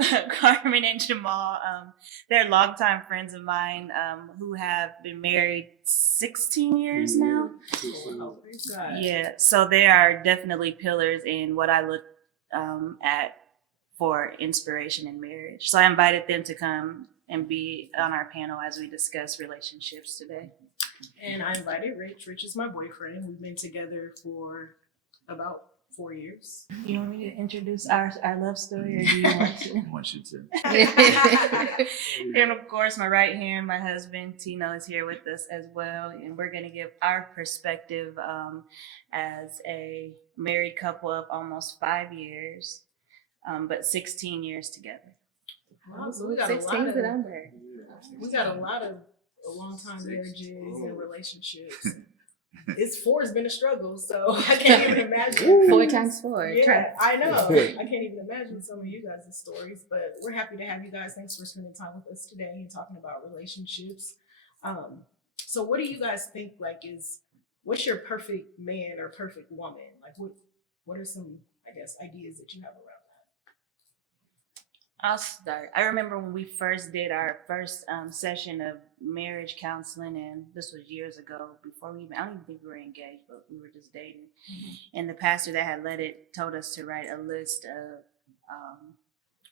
Karmon and Jamal. They're longtime friends of mine who have been married 16 years now. Yeah, so they are definitely pillars in what I look at for inspiration in marriage. So I invited them to come and be on our panel as we discuss relationships today. And I invited Rich. Rich is my boyfriend. We've been together for about 4 years. You want me to introduce our love story, or do you want to? I want you to. And of course, my right hand, my husband, Tino, is here with us as well. And we're going to give our perspective as a married couple of almost 5 years, but 16 years together. Wow, so we got 16 that I'm married. We got a lot of long-time marriages and relationships. Four has been a struggle, so I can't even imagine. 4 times 4. Yeah, I know. I can't even imagine some of you guys' stories, but we're happy to have you guys. Thanks for spending time with us today and talking about relationships. So what do you guys think, what's your perfect man or perfect woman? Like, what are some, I guess, ideas that you have around that? I'll start. I remember when we first did our first session of marriage counseling, and this was years ago before I don't even think we were engaged, but we were just dating. Mm-hmm. And the pastor that had led it told us to write a list of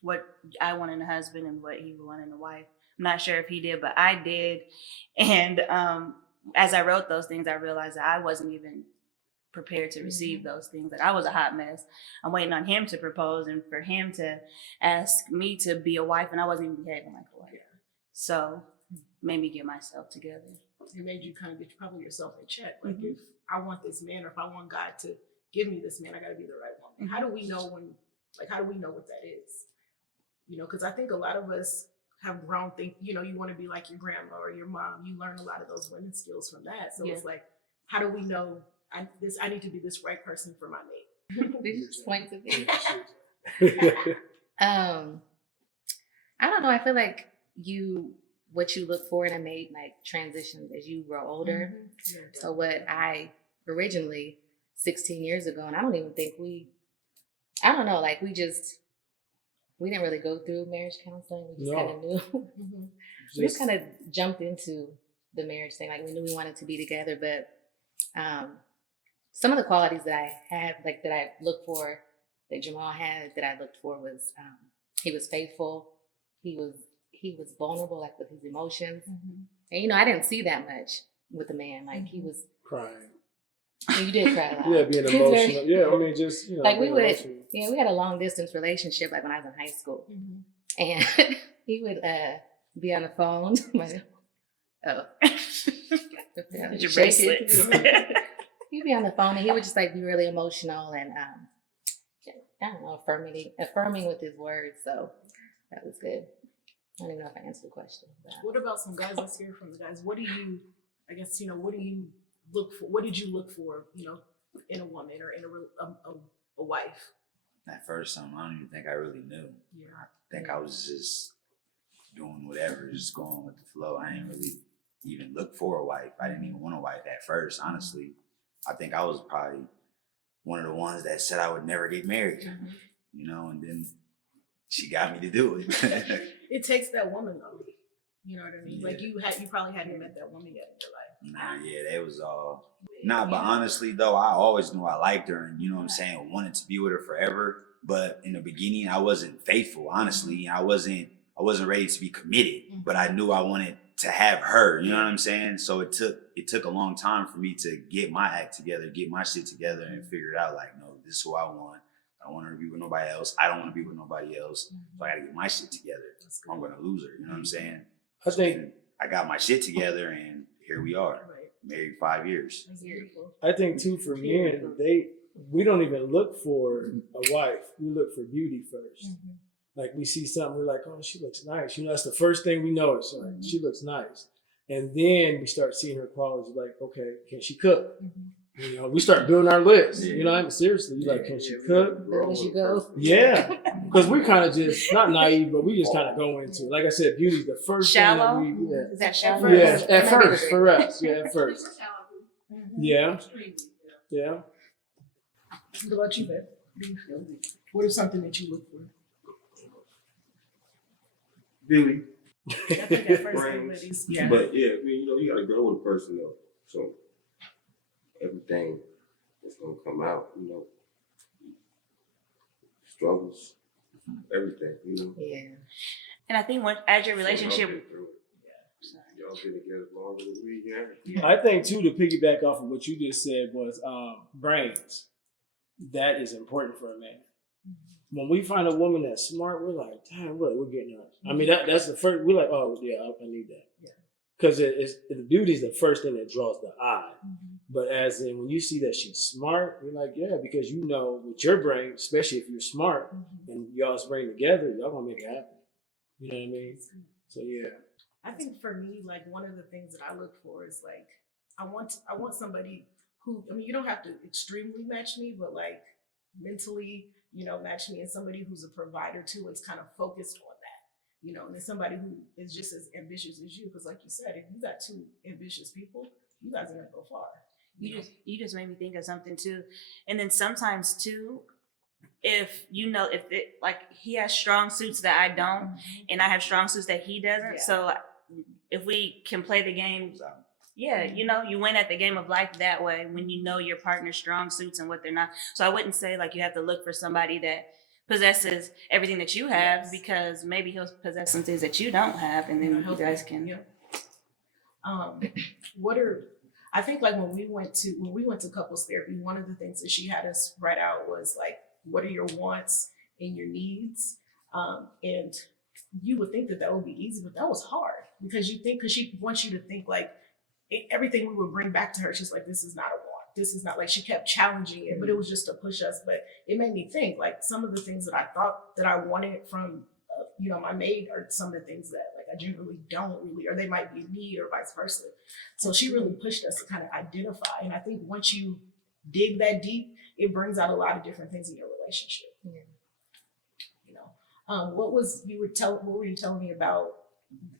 what I want in a husband and what he would want in a wife. I'm not sure if he did, but I did. And as I wrote those things, I realized that I wasn't even prepared to receive those things. That I was a hot mess. I'm waiting on him to propose and for him to ask me to be a wife, and I wasn't even behaving like a wife. Yeah. So made me get myself together. It made you kind of get probably yourself in check. Like, if I want this man, or if I want God to give me this man, I got to be the right woman. How do we know how do we know what that is? Because I think a lot of us have grown you want to be like your grandma or your mom. You learn a lot of those women skills from that. So it's like, how do we know I need to be this right person for my mate? This is point to me. I don't know. I feel like what you look for in a mate transitions as you grow older. Mm-hmm. Yeah, so what I originally 16 years ago, and I don't even think we didn't really go through marriage counseling. We just kind of knew. Mm-hmm. We just kind of jumped into the marriage thing. Like, we knew we wanted to be together, but some of the qualities that I had, that I looked for, that Jamal had, that I looked for was he was faithful. He was vulnerable, with his emotions. Mm-hmm. And I didn't see that much with a man. He was crying. You did cry a lot. Yeah, being emotional. Just we had a long distance relationship when I was in high school, and he would be on the phone. Did you break it? He'd be on the phone and he would just be really emotional and I don't know, affirming with his words. So that was good. I don't even know if I answered the question. What about some guys? Let's hear from the guys. What do you look for? What did you look for, in a woman or in a wife? At first, I don't even think I really knew. Yeah. I think I was just doing whatever, just going with the flow. I didn't really even look for a wife. I didn't even want a wife at first, honestly. I think I was probably one of the ones that said I would never get married, and then she got me to do it. It takes that woman, though. You know what I mean? Yeah. You probably hadn't met that woman yet in your life. Nah, yeah, that was all. Nah, but honestly, though, I always knew I liked her and, wanted to be with her forever. But in the beginning, I wasn't faithful, honestly. I wasn't ready to be committed, but I knew I wanted to have her, you know what I'm saying? So it took a long time for me to get my act together, get my shit together, and figure it out. No, this is who I want. I don't want her to be with nobody else. I don't want to be with nobody else. So I got to get my shit together. I'm going to lose her, you know what I'm saying? I think I got my shit together, and here we are, married 5 years. I think too, for men, we don't even look for a wife. We look for beauty first. We see something, we're like, oh, she looks nice. That's the first thing we notice. She looks nice. And then we start seeing her qualities. Okay, can she cook? We start building our list. Seriously, can she cook? Where she go? Yeah. Because we're kind of just, not naive, but we just kind of go into it. Like I said, beauty's the first shallow? thing that Is that shallow? Yeah, at first, for us. Yeah, at first. Yeah. Yeah. What about you, babe? What do you feel? What is something that you look for? Billy. I think at first Brains. everybody's, yeah. But yeah, I mean, you gotta grow with a person though. So everything is gonna come out, struggles, everything, Yeah. And I think as your So relationship, y'all been through it. Y'all been together longer than we have. I think too, to piggyback off of what you just said was brains. That is important for a man. When we find a woman that's smart, we're like, damn, we're getting her. I mean, that's the first. We're like, oh yeah, I need that. Yeah. Because the beauty is the first thing that draws the eye. But as in when you see that she's smart, you're like, yeah, because with your brain, especially if you're smart and y'all's brain together, y'all gonna make it happen. You know what I mean? So yeah. I think for me, like one of the things that I look for is like I want somebody who, I mean, you don't have to extremely match me, but like mentally, match me, and somebody who's a provider too, is kind of focused on that, and then somebody who is just as ambitious as you, because like you said, if you got two ambitious people, you guys are gonna go far. you just made me think of something too. And then sometimes too, if like he has strong suits that I don't, and I have strong suits that he doesn't. Yeah. So if we can play the game, yeah, you win at the game of life that way when you know your partner's strong suits and what they're not. So I wouldn't say like you have to look for somebody that possesses everything that you have, Yes. because maybe he'll possess some things that you don't have, and then you guys can. Yeah. I think like when we went to couples therapy, one of the things that she had us write out was like, what are your wants and your needs? And you would think that would be easy, but that was hard because she wants you to think like everything we would bring back to her. She's like, this is not a want. This is not, like, she kept challenging it, but it was just to push us. But it made me think like some of the things that I thought that I wanted from, my mate are some of the things that like I generally don't really, or they might be me or vice versa. So she really pushed us to kind of identify. And I think once you dig that deep, it brings out a lot of different things in your relationship. Yeah. What were you telling me about,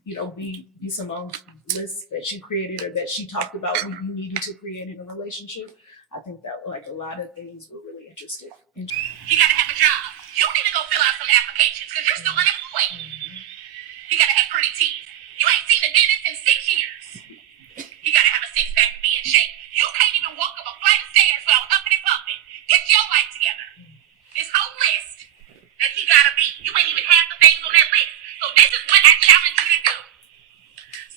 B Simone's list that you created or that she talked about what you needed to create in a relationship? I think that like a lot of things were really interested in. You gotta have a job. You need to go fill out some applications because you're still unemployed. You gotta have pretty teeth. You ain't seen a dentist in 6 years. You gotta have a six-pack to be in shape. You can't even walk up a flight of stairs without huffing and puffing. Get your life together. This whole list that he gotta be, you ain't even half the things on that list. So this is what I challenge you to do.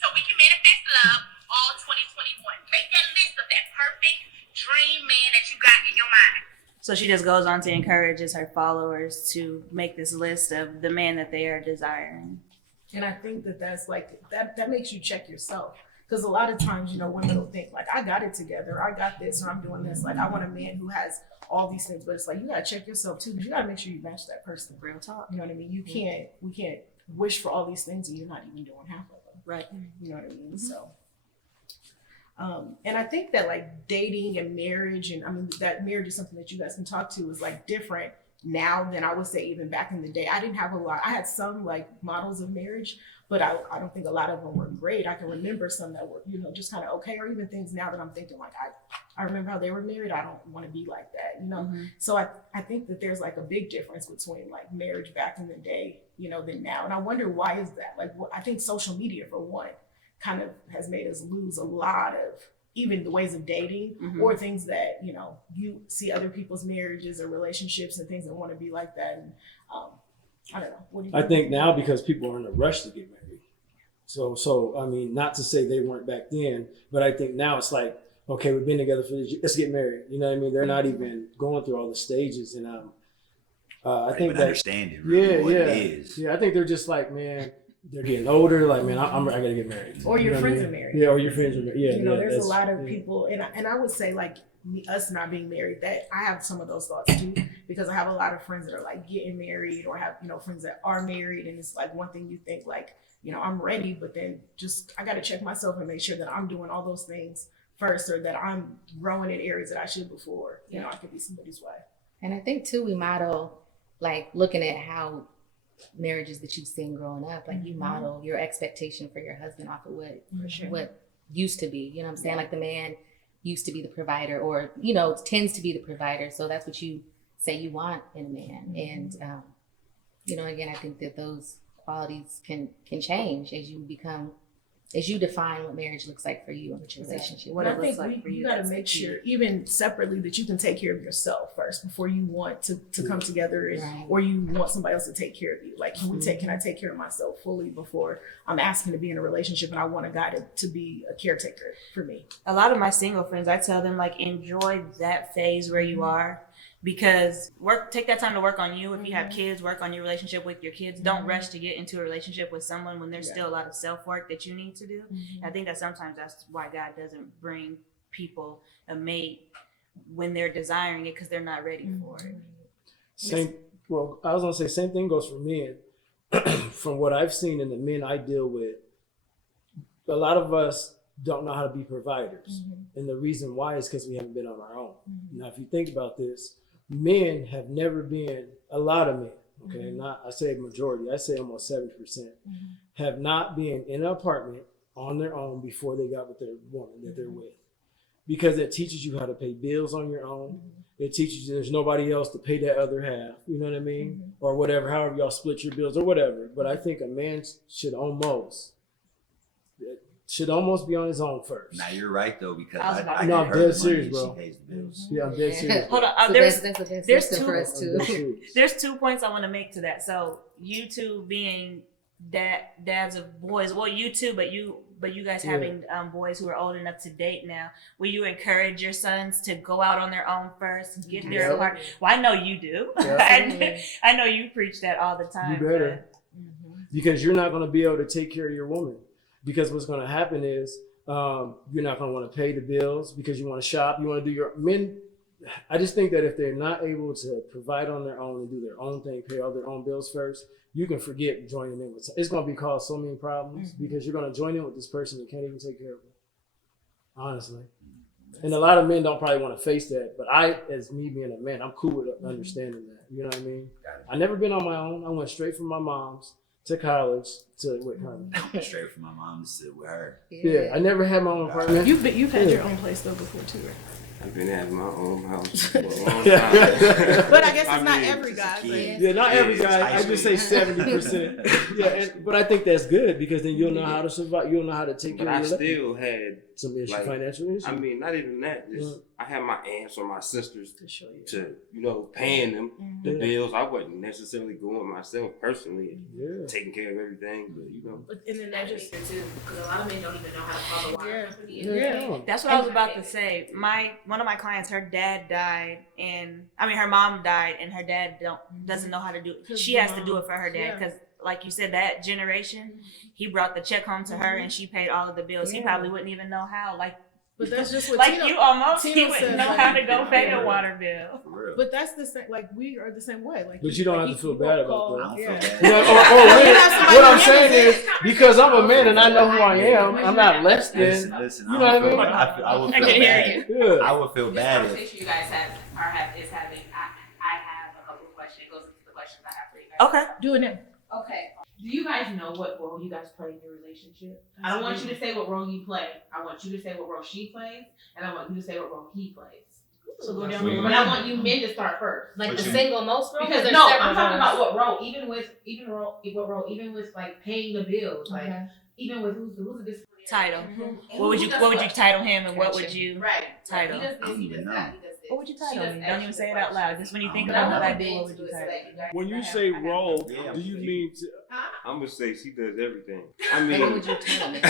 So we can manifest love all 2021. Make that list of that perfect dream man that you got in your mind. So she just goes on to encourages her followers to make this list of the man that they are desiring. And I think that's like, that makes you check yourself. Because a lot of times, women will think like, I got it together, I got this, or I'm doing this. Like, I want a man who has all these things, but it's like, you gotta check yourself too, because you gotta make sure you match that person. Real talk. You know what I mean? We can't wish for all these things and you're not even doing half of them. Right. You know what I mean? So, and I think that like dating and marriage, and I mean, that marriage is something that you guys can talk to, is like different now than I would say even back in the day. I didn't have I had some like models of marriage, but I don't think a lot of them were great. I can remember some that were, just kind of okay, or even things now that I'm thinking like, I remember how they were married. I don't want to be like that, So I think that there's like a big difference between like marriage back in the day, than now. And I wonder why is that? Like, I think social media for one kind of has made us lose a lot of even the ways of dating, or things that, you see other people's marriages or relationships and things that want to be like that. And I don't know. What do you think? I think now because people are in a rush to get married. So I mean, not to say they weren't back then, but I think now it's like, okay, we've been together for this, let's get married. You know what I mean? They're not even going through all the stages. And I think that understanding really what it is. Yeah, I think they're just like, man, they're getting older. Like, man, I gotta get married. Or your know friends what I are mean? married. Yeah, or your friends are married. Yeah, there's a lot of people, and I would say like us not being married, that I have some of those thoughts too, because I have a lot of friends that are like getting married, or have friends that are married, and it's like one thing you think like, I'm ready, but then just I got to check myself and make sure that I'm doing all those things first, or that I'm growing in areas that I should before I could be somebody's wife. And I think too, we model like looking at how marriages that you've seen growing up, like you model your expectation for your husband off of what used to be, you know what I'm saying? Like the man used to be the provider, or, tends to be the provider. So that's what you say you want in a man. And, again, I think that those qualities can change as you define what marriage looks like for you and what your relationship. What But it I looks think like for you you. gotta that's make the key. sure, even separately, that you can take care of yourself first before you want to come together, and, Right. or you want somebody else to take care of you. Like, can I take care of myself fully before I'm asking to be in a relationship, and I want a guy to be a caretaker for me. A lot of my single friends, I tell them like enjoy that phase where you are, because take that time to work on you. If you have kids, work on your relationship with your kids. Don't rush to get into a relationship with someone when there's still a lot of self work that you need to do. I think that sometimes that's why God doesn't bring people a mate when they're desiring it, because they're not ready for it. I was gonna say same thing goes for men. From what I've seen in the men I deal with, a lot of us don't know how to be providers, and the reason why is because we haven't been on our own. Now, if you think about this, men have never been, a lot of men, okay, not, I say majority, I say almost 70%, have not been in an apartment on their own before they got with their woman that they're with. Because it teaches you how to pay bills on your own. It teaches you there's nobody else to pay that other half, you know what I mean? Or whatever, however y'all split your bills or whatever. But I think a man should almost be on his own first. Now you're right though, because I was about I to- get No, I'm her dead the money serious, and bro. She pays the bills. Yeah, I'm dead serious. Hold on, So there's that's the best there's system for two- us I'm too. dead serious. there's 2 points I want to make to that. So you two being dads of boys, well, you too, but you guys having boys who are old enough to date now, will you encourage your sons to go out on their own first, get their Yep. apartment? Well, I know you do. Yep. I know you preach that all the time. You better. Because you're not going to be able to take care of your woman. Because what's going to happen is you're not going to want to pay the bills because you want to shop. You want to do your men. I just think that if they're not able to provide on their own and do their own thing, pay all their own bills first, you can forget joining in with. It's going to be cause so many problems because you're going to join in with this person that can't even take care of them. Honestly. And a lot of men don't probably want to face that, but as me being a man, I'm cool with understanding that. You know what I mean? I never been on my own. I went straight from my mom's to college to with her. Straight from my mom to sit with her. Yeah, I never had my own apartment. You've had your own place though before too, right? I've been at my own house for a long time. But I guess it's I not mean, every guy. it's a But kid. Yeah, not every It's guy. high I just say school. 70%. Yeah, but I think that's good because then you'll know how to survive. You'll know how to take But care I of your still had, some issue, like, financial issue. I mean, not even that. Just, I had my aunts or my sisters to show you. to, paying them the Yeah. bills. I wasn't necessarily going myself personally, Yeah. taking care of everything, but But and then that just too, because a lot of men don't even know how to call the water Yeah. company. Yeah. That's what I was about to say. One of my clients, her dad died, her mom died, and her dad doesn't know how to do it. She has to do it for her dad Yeah. because, like you said, that generation, he brought the check home to her, and she paid all of the bills. He probably wouldn't even know how. But that's just what Like Tino, you almost, he Tino wouldn't said, know like, how to go pay a yeah. water bill. For real. But that's the same. Like we are the same way. Like But you don't like, have to feel you bad won't about call- that. I don't feel Yeah. bad. Yeah, You have somebody what I'm who saying is- is because I'm a man and I know who I am, I'm not less Listen, than. listen. You I know what I don't feel mean? bad. I would I feel can hear bad. you. Yeah. I would feel This bad if. conversation you guys is having, I have a couple of questions. It goes into the questions I have for you guys. Okay. Do it now. Okay. Do you guys know what role you guys play in your relationship? I don't want you to say what role you play. I want you to say what role she plays, and I want you to say what role he plays. So go down Sweet. the But I want you men to start first. Like What the you- single most role? Because There's no, several I'm talking roles. about what role, even with like paying the bills, like even with who's the disciplinary Title. And What would who you does What would you what? title him, and what would Gotcha. you? Right. Title. He does I this, don't he even does that, he does this. What would you She title does me? Don't even extra say it out loud. Just when you think I about don't what know. I do, what would you title me? When you say role, Yeah. do you mean to, I'm gonna say she does everything. I What mean, would you tell me?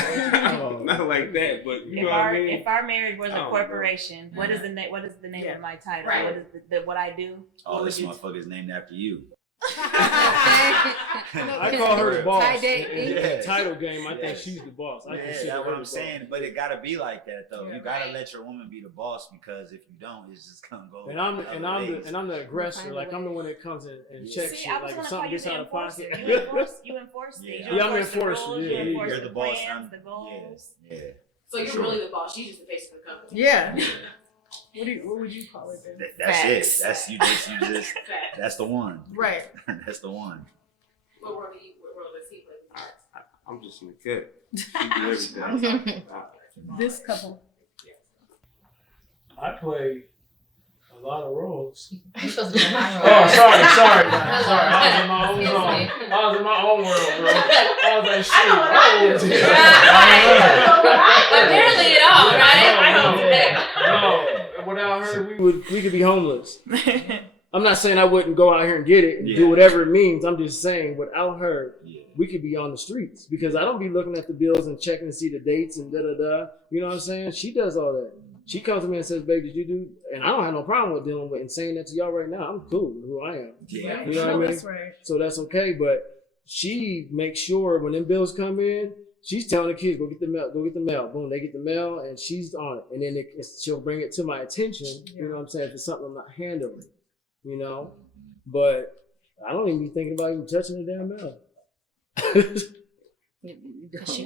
not like that, but you If know what I our mean. if our marriage was I a don't know. corporation, what is the name? What is the name Yeah. of my title? Right. What is what I do? Oh, What this would you- motherfucker's named after you. I call her the boss. Tie date. In Yeah. the title game, I think Yes. she's the boss. I Yeah, consider that's her what the I'm boss. saying. But it gotta be like that though. Yeah. You gotta Right. let your woman be the boss because if you don't, it's just gonna go. And I'm other ways. the aggressor. Like I'm the one that comes in and checks See, shit. I was Like if gonna call something you gets the out of pocket. enforcer. You enforce things. Yeah. You Yeah, I'm enforce the enforcer. rules, Yeah, you yeah, enforce You're the the boss. plans, the goals. Yeah. So you're Sure. really the boss. She's just the face of the company. Yeah. What would you call it then? That's Facts. it. That's you just. That's the one. Right. That's the one. What role does he play? I'm just in the cut. She do everything. This couple. I play A lot of roles. You're supposed to be in my role. Oh, sorry. I was in my own zone. I was in my own world, bro. I was like, shit. Apparently it all, right? No, without her, we could be homeless. I'm not saying I wouldn't go out here and get it and do whatever it means. I'm just saying without her, we could be on the streets because I don't be looking at the bills and checking to see the dates and da-da-da. You know what I'm saying? She does all that. She comes to me and says, babe, did you do? And I don't have no problem with dealing with and saying that to y'all right now. I'm cool with who I am. Yeah. You know what I mean? That's right. So that's okay. But she makes sure when them bills come in, she's telling the kids, go get the mail. Boom, they get the mail and she's on it. And then she'll bring it to my attention. You know what I'm saying? If it's something I'm not handling, you know? But I don't even be thinking about even touching the damn mail.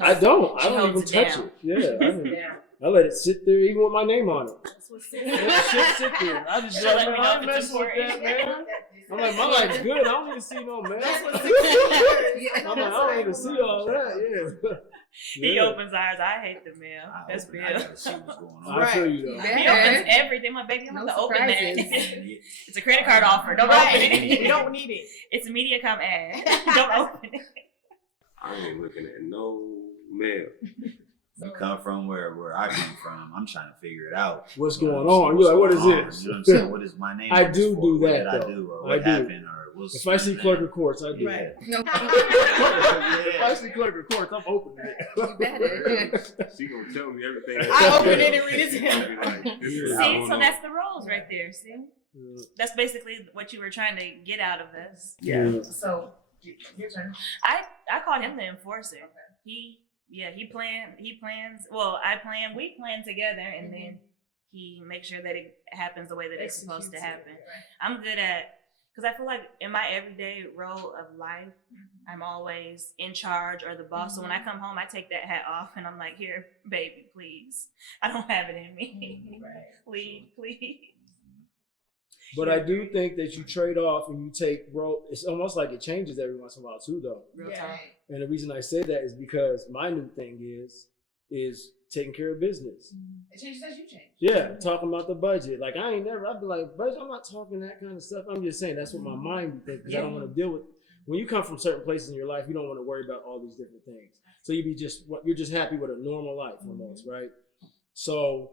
I don't even touch it. Yeah. I let it sit there even with my name on it. Let shit sit there. I just like, man, I ain't messing with that, man. I'm like, my life's good. I don't need to see no mail. I'm like, I don't need to see all that. Yeah. He opens ours. I hate the mail. That's Bill. I gotta see what's going on. I feel you though. He opens everything. My baby, I'm No going to open that. surprises. It's a credit card offer. Don't open it. You don't need it. It's a MediaCom ad. Don't open it. I ain't looking at no mail. You come from where I come from. I'm trying to figure it out. What's You know going what I'm on? saying? You're like, what is What's going this? on? You know what I'm saying? What is my name? I on this do for? do What that, did I though. do? Or I what do. happened? Or what's If I see clerk of courts, I do. Right. If I see clerk of courts, I'm opening it. You better. She gonna tell me everything. I open it and read it. See, so that's the roles right there. See? That's basically what you were trying to get out of this. Yeah. So, your turn. I called him the enforcer. He plans. Well, we plan together, and then he makes sure that it happens the way that it's supposed to happen. I'm good at, because I feel like in my everyday role of life, I'm always in charge or the boss. So when I come home, I take that hat off and I'm like, here, baby, please. I don't have it in me. Please. But I do think that you trade off and you take role. It's almost like it changes every once in a while too, though. Real talk. And the reason I say that is because my new thing is taking care of business. It changes as you change. Yeah, talking about the budget. Like I'd be like, budget, I'm not talking that kind of stuff. I'm just saying that's what my mind be thinking because I don't want to deal with. When you come from certain places in your life, you don't want to worry about all these different things. So you're just happy with a normal life almost, right? So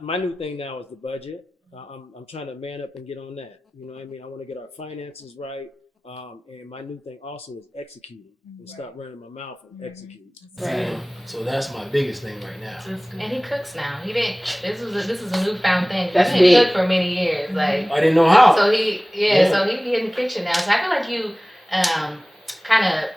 my new thing now is the budget. I'm trying to man up and get on that. You know what I mean? I want to get our finances right. And my new thing also is executing and stop running my mouth and execute. Right. So that's my biggest thing right now. And he cooks now. He didn't. This is a newfound thing. That's he big. didn't cook for many years. Like I didn't know how. so he so he be in the kitchen now. So I feel like you kind of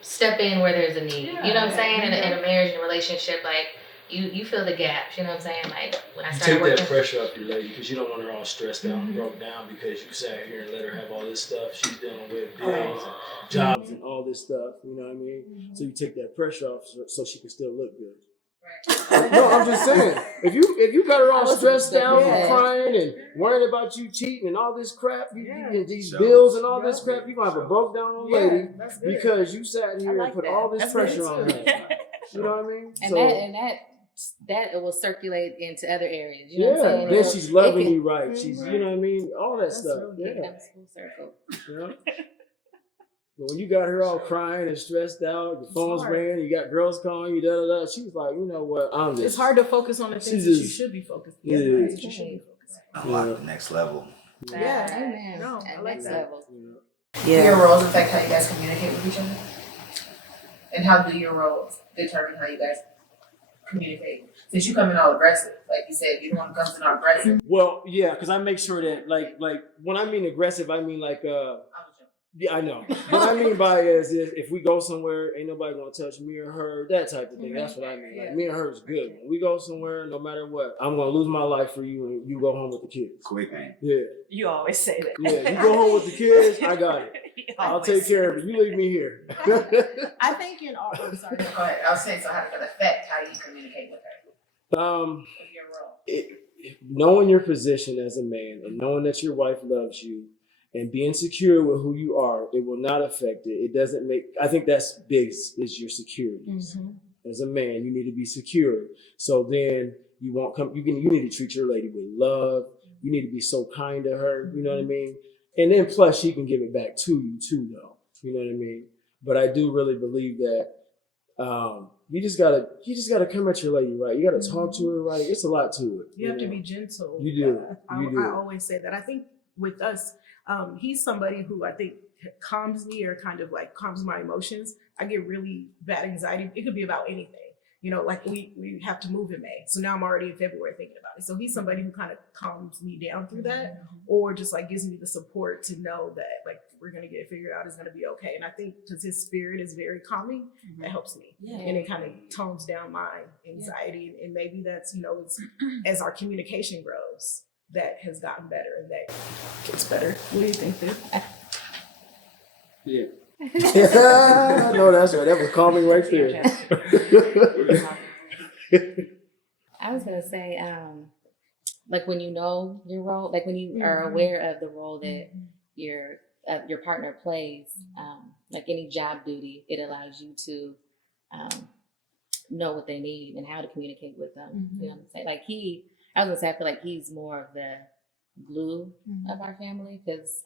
step in where there's a need. You know what I'm saying? In a marriage and a relationship, like. You fill the gaps, you know what I'm saying? Like when I started Take working. that pressure off your lady because you don't want her all stressed out and broke down because you sat here and let her have all this stuff. She's dealing with bills and jobs and all this stuff, you know what I mean? So you take that pressure off so she can still look good. No, I'm just saying. If you got her all stressed out and crying and worrying about you cheating and all this crap, and these bills and all this crap, you're gonna have a broke down old lady because you sat here and put all this pressure on her. You know what I mean? And that it will circulate into other areas. You know what I'm saying? Then she's loving you right. She's, you know what I mean? All that stuff. It comes full circle. Yeah. But when you got her all crying and stressed out, your phone's ringing, you got girls calling you, da-da-da, she's like, you know what, It's hard to focus on the things that you should be focused on. Yeah. That you should be focused on. Unlock the next level. Yeah. Amen. No, I At like next that. level. Do your roles affect how you guys communicate with each other? And how do your roles determine how you guys communicate? Since you come in all aggressive, like you said, you don't want to come in all aggressive. Well, yeah, because I make sure that, like when I mean aggressive, I mean like, yeah, I know. What I mean by is if we go somewhere, ain't nobody gonna touch me or her, that type of thing. That's what I mean. Like me and her is good. When we go somewhere, no matter what, I'm gonna lose my life for you, and you go home with the kids. Quickly. Yeah, You always say that. yeah. You go home with the kids, I got it. I'll take care of it. You leave me here. I think in all. Oh, sorry. Go ahead. I was saying, so how does it affect how you communicate with her? With your role. Knowing your position as a man and knowing that your wife loves you and being secure with who you are, it will not affect it. It doesn't make, I think that's big is your security. As a man, you need to be secure. So then you won't come, you need to treat your lady with love, you need to be so kind to her. You know what I mean? And then plus she can give it back to you too, though. You know what I mean? But I do really believe that you just gotta come at your lady right. You gotta talk to her right. It's a lot to it. You have to be gentle. You do. I always say that. I think with us, he's somebody who I think calms me or kind of like calms my emotions. I get really bad anxiety. It could be about anything. You know, like we have to move in May. So now I'm already in February thinking about it. So he's somebody who kind of calms me down through that, or just like gives me the support to know that like we're going to get it figured out, it's going to be okay. And I think because his spirit is very calming, that helps me. Yeah. And it kind of tones down my anxiety. And maybe that's, you know, it's, as our communication grows, that has gotten better and that gets better. What do you think, Viv? Yeah. No, that's right. That was calming right there. I was gonna say, like when you know your role, like when you are aware of the role that your partner plays, like any job duty, it allows you to know what they need and how to communicate with them. You know what I'm saying? Like I was gonna say, I feel like he's more of the glue of our family because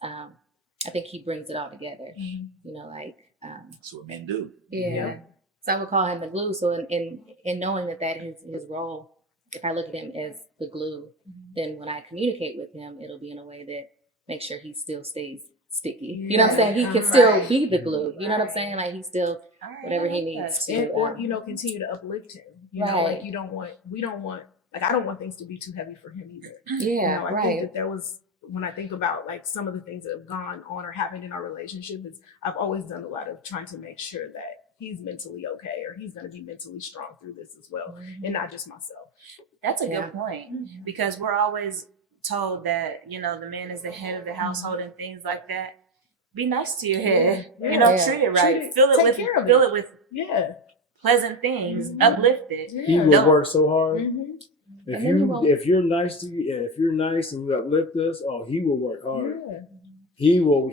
I think he brings it all together. You know, like That's what men do. yeah. So I would call him the glue. So in knowing that is his role, if I look at him as the glue, then when I communicate with him, it'll be in a way that makes sure he still stays sticky. You know what I'm saying? He can still be the glue. You know what I'm saying? Like he still whatever he needs to, or you know, continue to uplift him. You know, like we don't want like I don't want things to be too heavy for him either. Yeah, you know, I think that there was, when I think about like some of the things that have gone on or happened in our relationship, is I've always done a lot of trying to make sure that he's mentally okay, or he's going to be mentally strong through this as well, and not just myself. That's a good point, because we're always told that, you know, the man is the head of the household and things like that. Be nice to your head, you know, treat it right, fill it with pleasant things, uplift it. He will work so hard. If you're nice to you, if you're nice and you uplift us, he will work hard. He will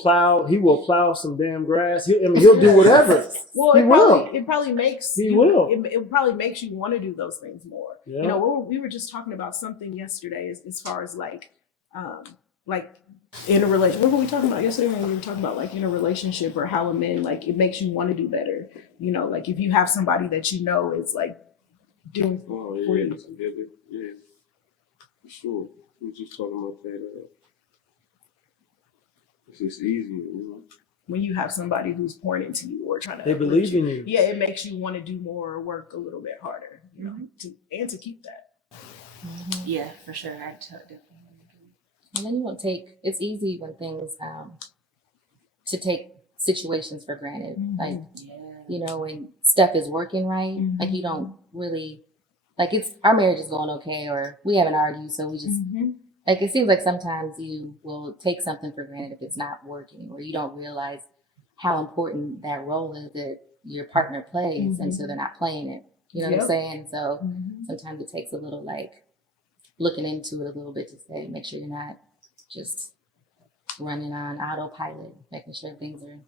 plow some damn grass. He'll do whatever. Well, it probably makes He you, will. It probably makes you want to do those things more. Yeah. You know, we were just talking about something yesterday as far as like in a relationship. What were we talking about yesterday when we were talking about like in a relationship, or how a man, like it makes you want to do better. You know, like if you have somebody that you know is like doing for you. Yeah, for sure. We were just talking about that. It's just easier, you know. When you have somebody who's pouring into you or trying to, They believe in you. Yeah, it makes you want to do more or work a little bit harder, you know, to keep that. Yeah, for sure. I definitely agree. And then you won't it's easy when things, to take situations for granted. Like, you know, when stuff is working right, like you don't really, like our marriage is going okay, or we haven't argued, so we just, like it seems like sometimes you will take something for granted if it's not working, or you don't realize how important that role is that your partner plays until they're not playing it. You know what I'm saying? So sometimes it takes a little like looking into it a little bit to say, make sure you're not just running on autopilot, making sure things are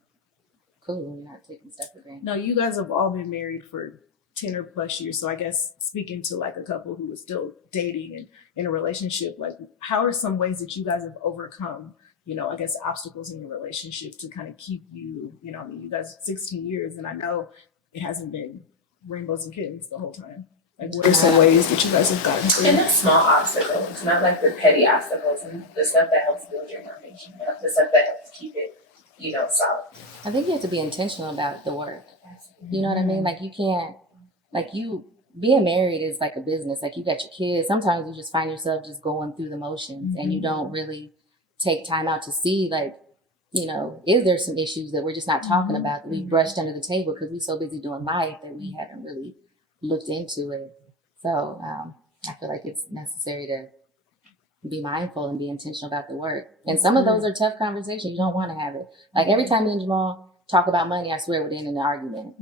cool and you're not taking stuff for granted. No, you guys have all been married for 10 or plus years. So I guess speaking to like a couple who is still dating and in a relationship, like how are some ways that you guys have overcome, you know, I guess obstacles in your relationship to kind of keep you, you know, I mean, you guys 16 years and I know it hasn't been rainbows and kittens the whole time. Like what are some ways that you guys have gotten through? And the small obstacles. It's not like the petty obstacles and the stuff that helps build your foundation, the stuff that helps keep it, you know, solid. I think you have to be intentional about the work. You know what I mean? Like you can't, like being married is like a business. Like you got your kids. Sometimes you just find yourself just going through the motions and you don't really take time out to see like, you know, is there some issues that we're just not talking about that we brushed under the table because we're so busy doing life that we haven't really looked into it. So I feel like it's necessary to be mindful and be intentional about the work. And some of those are tough conversations. You don't want to have it. Like every time me and Jamal talk about money, I swear it would end in an argument.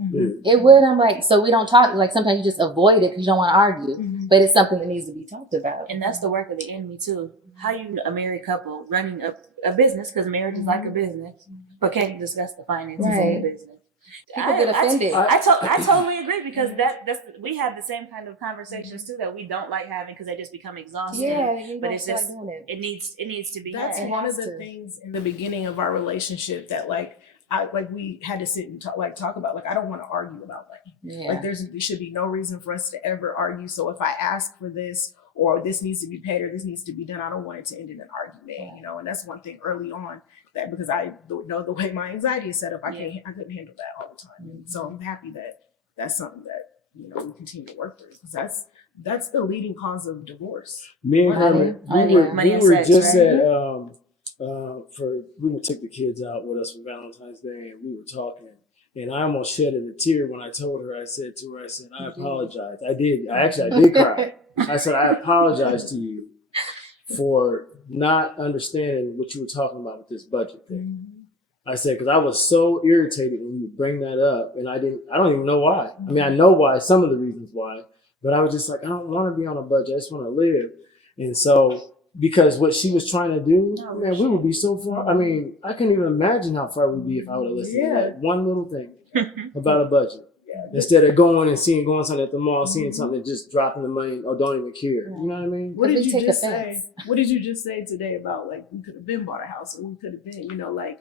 It would. I'm like, so we don't talk. Like sometimes you just avoid it because you don't want to argue, but it's something that needs to be talked about. And that's the work of the enemy too. How you, a married couple, running a business, because marriage is like a business, but can't discuss the finances of the business. People get offended. I totally agree because that's we have the same kind of conversations too that we don't like having because they just become exhausting. Yeah, but it's just doing it. it needs to be That's had. one of has the to. things in the beginning of our relationship that we had to sit and talk about. Like, I don't want to argue about money. Yeah. Like, there should be no reason for us to ever argue. So if I ask for this or this needs to be paid or this needs to be done, I don't want it to end in an argument, you know. And that's one thing early on that because I know the way my anxiety is set up, I couldn't handle that all the time. And so I'm happy that that's something that, you know, we continue to work through because that's the leading cause of divorce. Me and Karmon, we were just right? at we took the kids out with us for Valentine's Day, and we were talking, and I almost shed a tear when I told her. I said, I apologize. I did cry. I said, I apologize to you for not understanding what you were talking about with this budget thing. I said, because I was so irritated when you bring that up, and I don't even know why. I mean, I know why, some of the reasons why, but I was just like, I don't want to be on a budget. I just want to live. And so, because what she was trying to do, man, we would be so far. I mean, I couldn't even imagine how far we'd be if I would have listened to that one little thing about a budget. Instead of going something at the mall, seeing something and just dropping the money or don't even care. You know what I mean? What did you just say? What did you just say today about like we could have been bought a house or we could have been, you know, like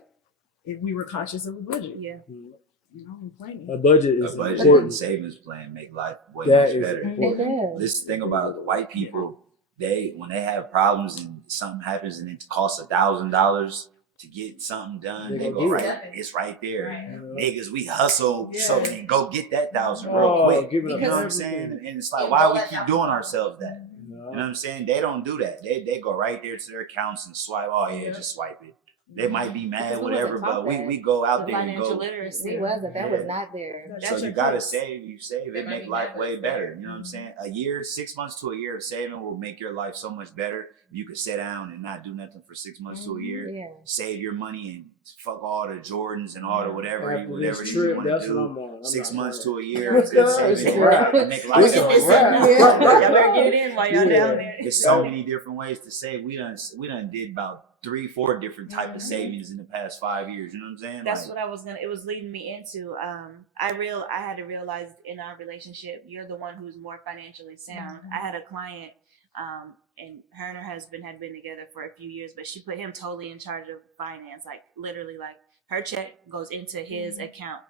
if we were conscious of a budget? Yeah. You know, and planning. A budget is A budget important. and savings plan make life way That much is better. important. This thing about the white people, when they have problems and something happens and it costs $1,000 to get something done, they go it's right there. Right. Niggas, we hustle so we can go get that $1,000 real Oh, quick. give it You up know what I'm everything. saying? And it's like, Yeah, why don't we let keep that doing happen. ourselves that? You know what I'm saying? They don't do that. They go right there to their accounts and swipe. Oh yeah, just swipe it. They might be mad, Because we whatever, wasn't taught but that. we go out The there and financial go. literacy. We wasn't. That was not there. That's So your you gotta kids. save. You save. They It might make be life mad, way but- better. You know what I'm saying? A year, 6 months to a year of saving will make your life so much better. You could sit down and not do nothing for 6 months to a year. Yeah. Save your money and fuck all the Jordans and all the whatever After you this you trip, want to that's what do. I'm on. I'm 6 not months doing to a it. year of good saving. It's a wrap. It make life It's so a much wrap. better. Y'all better get it in while y'all Yeah. down there. There's so many different ways to save. We done did about 3-4 different type of savings in the past 5 years. You know what I'm saying? That's what I was it was leading me into. I had to realize in our relationship, you're the one who's more financially sound. I had a client, and her and her husband had been together for a few years, but she put him totally in charge of finance, like literally like her check goes into his account.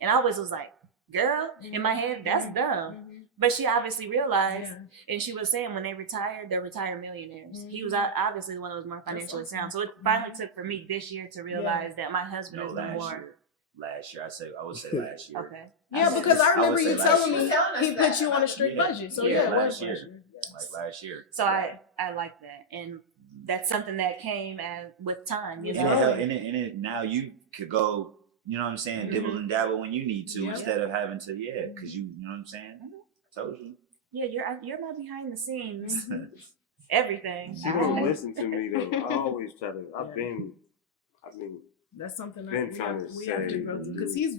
And I always was like, girl, in my head, that's dumb. But she obviously realized, and she was saying when they retired, they're retired millionaires. He was obviously the one that was more financially sound. So it finally took for me this year to realize that my husband is the more. Last year, I would say last year. Okay. Yeah, because I remember would you say telling last me year. he put you on a strict budget. So Yeah, it last was year. last year. Like last year. So I like that, and that's something that came with time. You And know. it now you could go, you know what I'm saying, dibble and dabble when you need to Yeah. instead of having to, because you know what I'm saying? I told you. Yeah, you're my behind the scenes. Everything. She don't listen to me though. I always try to. That's something that Been trying to we have to say, grow through because he's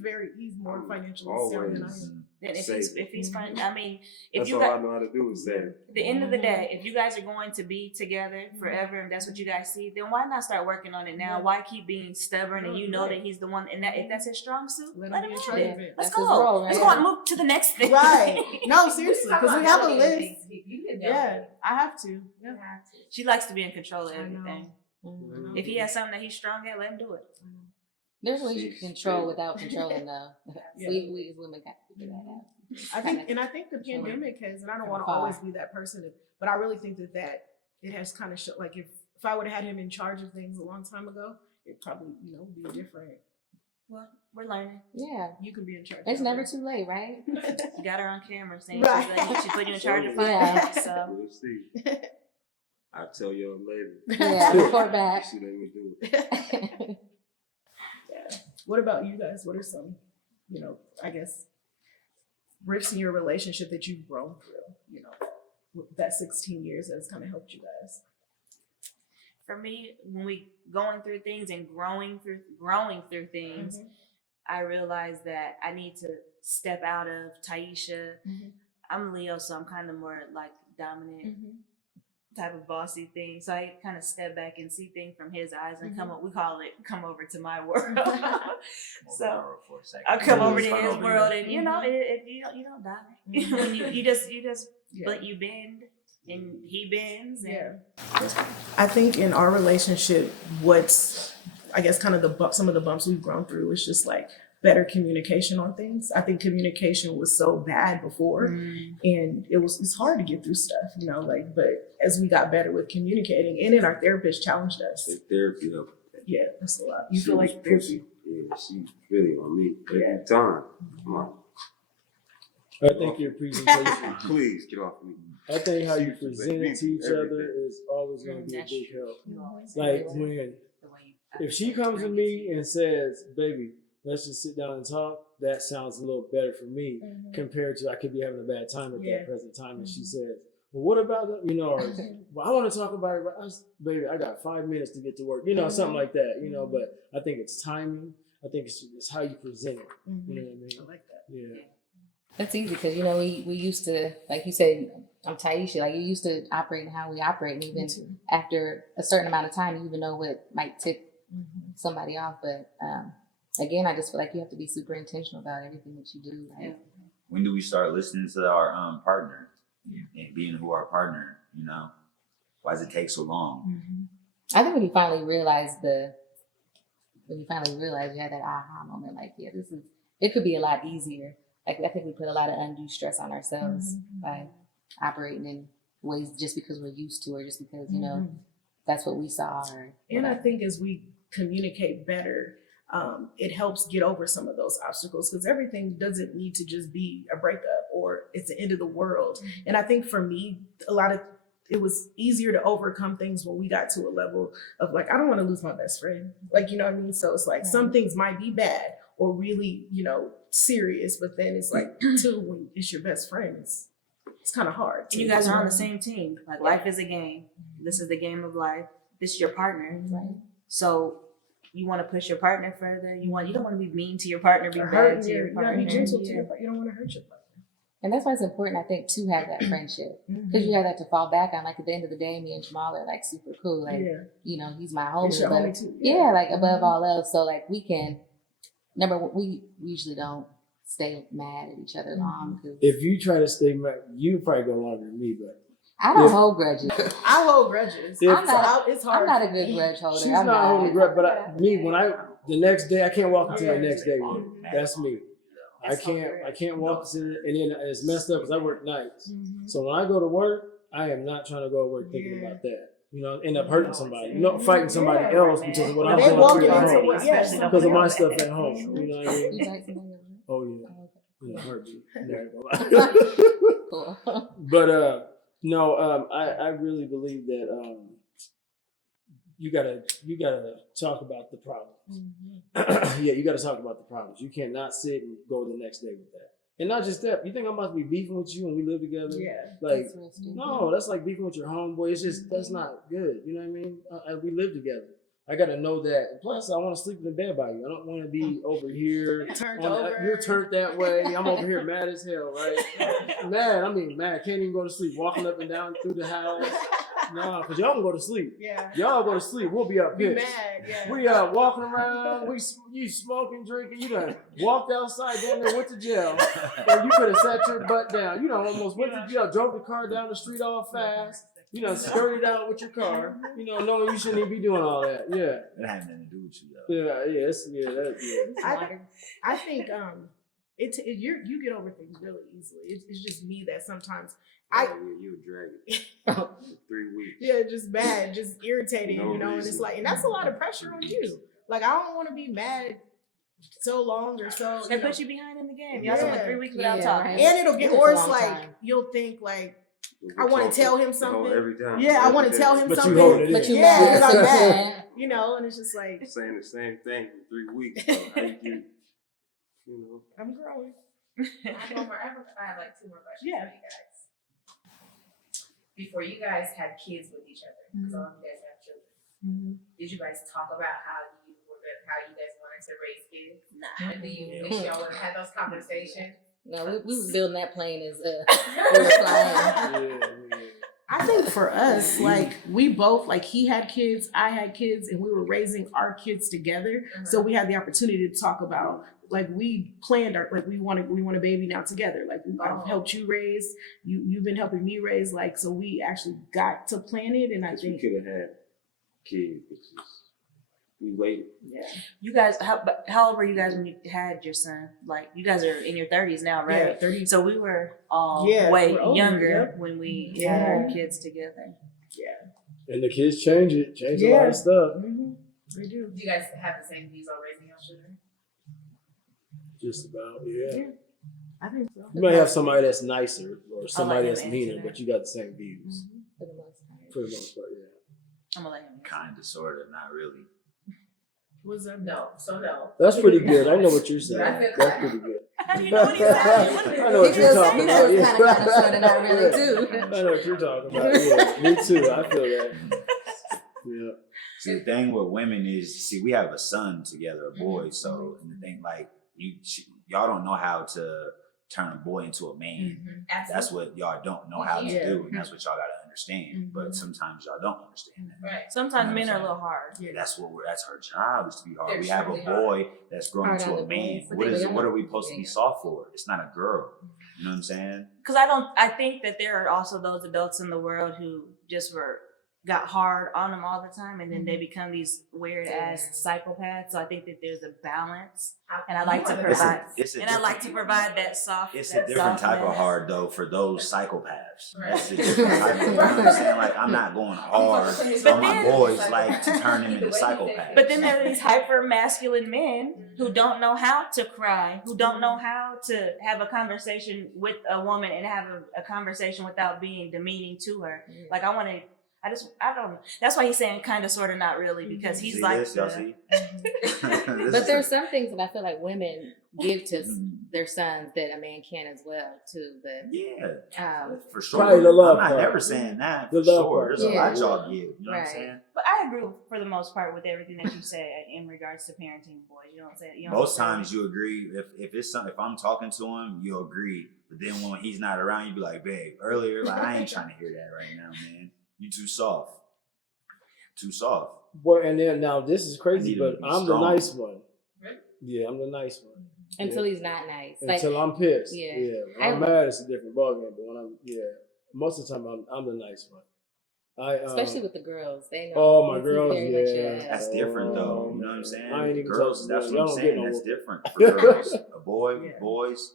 more financially sound than I always. am. And Save if he's fine, I mean, if That's you all got I know how to do is say. at the end of the day, if you guys are going to be together forever and that's what you guys see, then why not start working on it now? Why keep being stubborn and you know that he's the one and that if that's his strong suit, let him be in have charge it. of it. Let's That's his go. role, Let's right? go and move to the next thing. Right. No, seriously, because we have a list. You can Yeah, I have to. Yeah. She likes to be in control of I know. everything. Mhm. If he has something that he's strong at, let him do it. There's ways you can control without controlling though. Yeah. We as women got to figure that out. I think the pandemic has, and I don't want to always be that person, but I really think that it has kind of like if I would have had him in charge of things a long time ago, it probably be different. Well, we're learning. Yeah. You can be in charge. It's of never it. too late, right? You got her on camera saying Right. she put you in charge of Yeah. finance. So We'll see. I'll tell y'all later. Yeah, report back. See, let me do it. What about you guys? What are some, I guess, rifts in your relationship that you've grown through? That 16 years has kind of helped you guys. for me, when we going through things and growing through things, I realized that I need to step out of Taisha. I'm Leo, so I'm kind of more like dominant type of bossy thing. So I kind of step back and see things from his eyes and we call it come over to my world. So, for a second. I come over to Start his over world, again. and you know, you don't die. When you just, Yeah. but you bend, and he bends, and Yeah. I think in our relationship, what's, I guess, kind of some of the bumps we've grown through is just like better communication on things. I think communication was so bad before, and it's hard to get through stuff, you know, like, but as we got better with communicating, and then our therapist challenged us. The therapy helped. Yeah, that's a lot. You She feel was like pushing. Yeah, she's really on me every time. Come on. I think your presentation, Please get off me. I think how you She was present like, to each other everything. is always going to be a That's big true. help. You always Like have when, the way you- if she comes to me and says, baby, let's just sit down and talk, that sounds a little better for me compared to I could be having a bad time at Yeah. that present time. And she says, well, what about that? You know, or, well, I want to talk about it, but baby, I got 5 minutes to get to work, you know, something like that, you know, but I think it's timing. I think it's how you present it. You know what I mean? I like that. Yeah. That's easy because, you know, we used to, like you said, I'm Taisha, like you used to operate how we operate. And even after a certain amount of time, you even know what might tick somebody off. But again, I just feel like you have to be super intentional about everything that you do. Like, When do we start listening to our partner and being who our partner? You know, why does it take so long? I think when you finally realize you had that aha moment, like, yeah, it could be a lot easier. Like, I think we put a lot of undue stress on ourselves by operating in ways just because we're used to, or just because, you know, that's what we saw. And I think as we communicate better, it helps get over some of those obstacles, because everything doesn't need to just be a breakup or it's the end of the world. And I think for me, it was easier to overcome things when we got to a level of like, I don't want to lose my best friend. Like, you know what I mean? So it's like some things might be bad or really, you know, serious, but then it's like, too, when it's your best friend, it's kind of hard. And you guys are on the same team. Like, life is a game. This is the game of life. This is your partner. Right. So you want to push your partner further. You don't want to be mean to your partner, be Or bad hurting to your, your you partner. gotta be gentle to your partner. You don't want to hurt your partner. And that's why it's important, I think, to have that friendship. Because you have that to fall back on. Like, at the end of the day, me and Jamal are like super cool. Like, you know, he's my homie. It's your but- homie too. Yeah, like above all else. So like we can, number one, we usually don't stay mad at each other long. Cause If you try to stay mad, you probably go longer than me, but I don't if- hold grudges. I hold grudges. If- It's hard. I'm not a good grudge holder. she's I'm not holding grudge. But the next day, I can't walk into the next day. That's me. I can't walk into it, and then it's messed up because I work nights. So when I go to work, I am not trying to go to work thinking about that. You know, end up hurting somebody. You know, fighting somebody else because of what I'm They going walking through at into home. what- yes. Because of my stuff at home. You know what I mean? You like somebody else? Oh yeah. Yeah, hurt me. Cool. But no, I really believe that you gotta talk about the problems. Yeah, you gotta talk about the problems. You cannot sit and go the next day with that. And not just that, you think I'm about to be beefing with you when we live together? Yeah. Like, That's real stupid. no, that's like beefing with your homeboy. It's just, that's not good. You know what I mean? We live together. I gotta know that. And plus, I want to sleep in the bed by you. I don't want to be over here. Turned on over. You're turned that way. I'm over here mad as hell, right? Mad. Can't even go to sleep. Walking up and down through the house. No, because y'all can go to sleep. Yeah. Y'all go to sleep. We'll be up Be pissed. mad. Yeah. We walking around. You smoking, drinking. You done walked outside, down there, went to jail. Or you could have sat your butt down. You know, almost went to jail, drove the car down the street all fast. You know, skirted out with your car. You know, knowing you shouldn't even be doing all that. Yeah. That had nothing to do with you though. I think you get over things really easily. It's just me that sometimes You drag it for 3 weeks. yeah, just bad, just irritated, No you know, and reason. it's like, and that's a lot of pressure on you. Like, I don't want to be mad so long or so. They You know. put you behind in the game. Y'all spent 3 weeks without Yeah, talking. right. And it'll get It's a worse. long Like, time. you'll think like, We I want talk to tell him the whole- something. every time. Yeah, I Every want to day. tell him But you something. hold it in. But you Yeah, mad. 'cause I'm So mad. You know, and it's just like, Saying the same thing for 3 weeks. So how you get, you know? I'm growing. I have like 2 more questions Yeah. for you guys. Before you guys had kids with each other, because all of you guys have children, did you guys talk about how you guys wanted to raise kids? Nah. And do you wish y'all would have had those conversations? No, we was building that plane as we were flying. Yeah. I I think for us, like we both, like he had kids, I had kids, and we were raising our kids together. So we had the opportunity to talk about, like we planned our, like we want a baby now together. Like I've helped you raise, you've been helping me raise. Like so, we actually got to plan it, and I We think could have had kids. It's just, we waited. yeah, You guys, how old were you guys when you had your son? Like, you guys are in your 30s now, right? yeah, 30. So we were all Yeah, way we're older, younger yep. when we Yeah. had our kids together. Yeah, And the kids change a lot of stuff. They do. Do you guys have the same views on raising your children? Just about, yeah. I think so. You might have somebody that's nicer or somebody him that's answer meaner, that. but you got the same views For the most part. for the most part. Yeah. I'm gonna let him. Kinda, sorta, not really. Was that No, so no. That's pretty good. I know what you're saying. I feel That's pretty good. How do you know what he's saying? What is I know what you're talking about. Yeah. Kind of, sort of, not really too. I know what you're talking about. Yeah, me too. I feel that. Yeah. See, the thing with women is, see, we have a son together, a boy. So, and the thing, like, y'all don't know how to turn a boy into a man. That's what y'all don't know how to Yeah. do, and that's what y'all gotta understand. But sometimes y'all don't understand that. Right. Sometimes men are a little hard. That's her job, is to be hard. They're we have a extremely boy that's grown Hard into on a the man. boys, but What they is it? don't. What are we supposed to be Yeah. soft for? It's not a girl. You know what I'm saying? Because I think that there are also those adults in the world who just got hard on them all the time, and then they become these weird ass psychopaths. So I think that there's a balance, and I like to provide, It's a and I like to provide that soft. It's that a different type of softness. hard though for those psychopaths. Right. That's a different type of, you know what I'm saying? Like, I'm not going hard But on my then- boys like to turn them into psychopaths. But then there are these hyper masculine men who don't know how to cry, who don't know how to have a conversation with a woman and have a conversation without being demeaning to her. Like I don't know. That's why he's saying kind of, sort of, not really, because he's See like this, y'all see? But there's some things that I feel like women give to their sons that a man can as well too. But Yeah, for sure. Probably the love I'm not part. never saying that. The For love sure. part. There's a Yeah. lot y'all give. You know what I'm Right. saying? But I agree for the most part with everything that you say in regards to parenting boys. You know what I'm saying? You know Most what I'm times you agree. If it's something, if I'm talking to him, you'll agree. But then when he's not around, you be like, babe, earlier, like, I ain't trying to hear that right now, man. You too soft. Too soft. Well, and then now this is crazy, I need him but to be I'm strong. the nice one. Really? Yeah, I'm the nice one. until he's not nice. Like, Until I'm pissed. Yeah. When I'm mad, it's a different ballgame. But when most of the time I'm the nice one. especially with the girls, they know. Oh, my he's girls, very much yeah. a- That's different though. You know what I'm saying? I ain't even Girls, talking that's to what I'm them. Y'all don't saying. get no That's whoop. different for girls. A boy, boys.